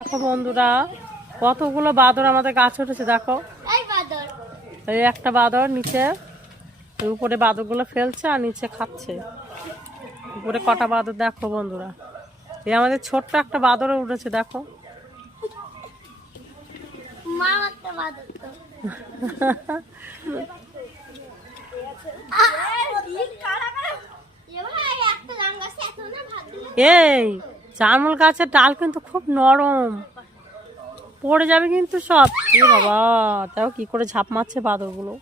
দেখো বন্ধুরা, কতগুলো বাদর আমাদের গাছে উঠেছে। দেখো এই একটা বাদর নিচে, উপরে বাদরগুলো ফেলছে আর নিচে খাচ্ছে। উপরে কটা বাদর দেখো বন্ধুরা, এই আমাদের ছোট্ট একটা বাদর উঠেছে। দেখো এই জামরুল গাছের ডাল কিন্তু খুব নরম, পড়ে যাবে কিন্তু সব। এ বাবা, তাও কি করে ঝাঁপ মারছে বাদরগুলো।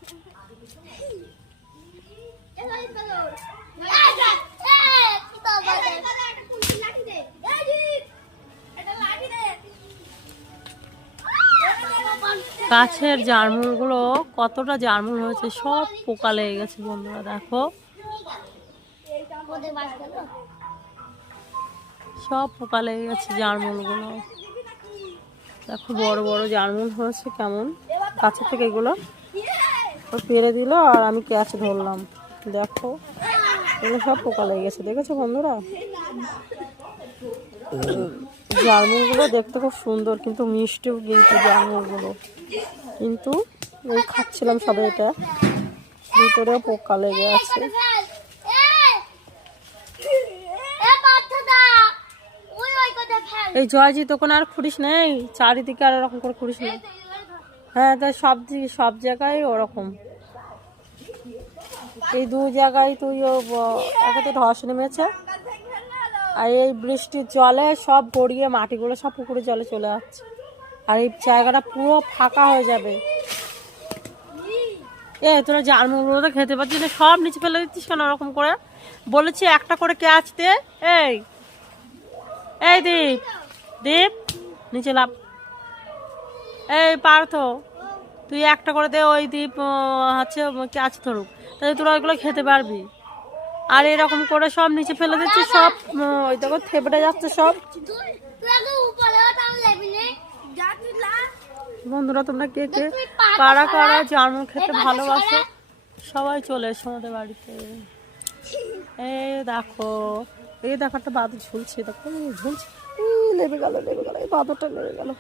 গাছের জামরুলগুলো কতটা জামরুল হয়েছে, সব পোকা লেগে গেছে বন্ধুরা। দেখো সব পোকা লেগে গেছে জামরুলগুলো। দেখো বড় বড় জামরুল হয়েছে কেমন, গাছের থেকে এগুলো পেরে দিল আর আমি ক্যাচ ধরলাম। দেখো এগুলো সব পোকা লেগে গেছে, দেখেছো বন্ধুরা। জামরুলগুলো দেখতে খুব সুন্দর, কিন্তু মিষ্টিও কিন্তু জামরুলগুলো, কিন্তু ওই খাচ্ছিলাম সবাই, এটা ভিতরেও পোকা লেগে আছে। এই জয়জিৎ ওখানে আর খুঁড়িস নেই, চারিদিকে আর এরকম করে খুঁড়িস না। হ্যাঁ, তাই সব জায়গায় ওরকম, এই দু জায়গায় তুই একে ধস নেমেছে, আর এই বৃষ্টির জলে সব গড়িয়ে মাটিগুলো সব পুকুরের জলে চলে যাচ্ছে, আর এই জায়গাটা পুরো ফাঁকা হয়ে যাবে। তোরা জামরুলগুলো তো খেতে পারছিস না, সব নিচে ফেলে দিচ্ছিস কেন ওরকম করে? বলেছি একটা করে ক্যাচ দে। এই দীপ, দীপ নিচে লাভ। এই পার্থ, তুই একটা করে দে, ওই দীপ হচ্ছে ক্যাচ ধরুক, তাহলে তোরা ওইগুলো খেতে পারবি। আর এরকম করে সব নিচে ফেলে দিচ্ছিস, সব ওই দেখো থেবড়ে যাচ্ছে সব। বন্ধুরা, তোমরা কে কে কারা কারা জামরুল খেতে ভালোবাসো, সবাই চলে এসো আমাদের বাড়িতে। দেখো একটা বাদর ঝুলছে, দেখো ঝুলছে, লেবে গেল, এই বাদরটা লেবে গেল।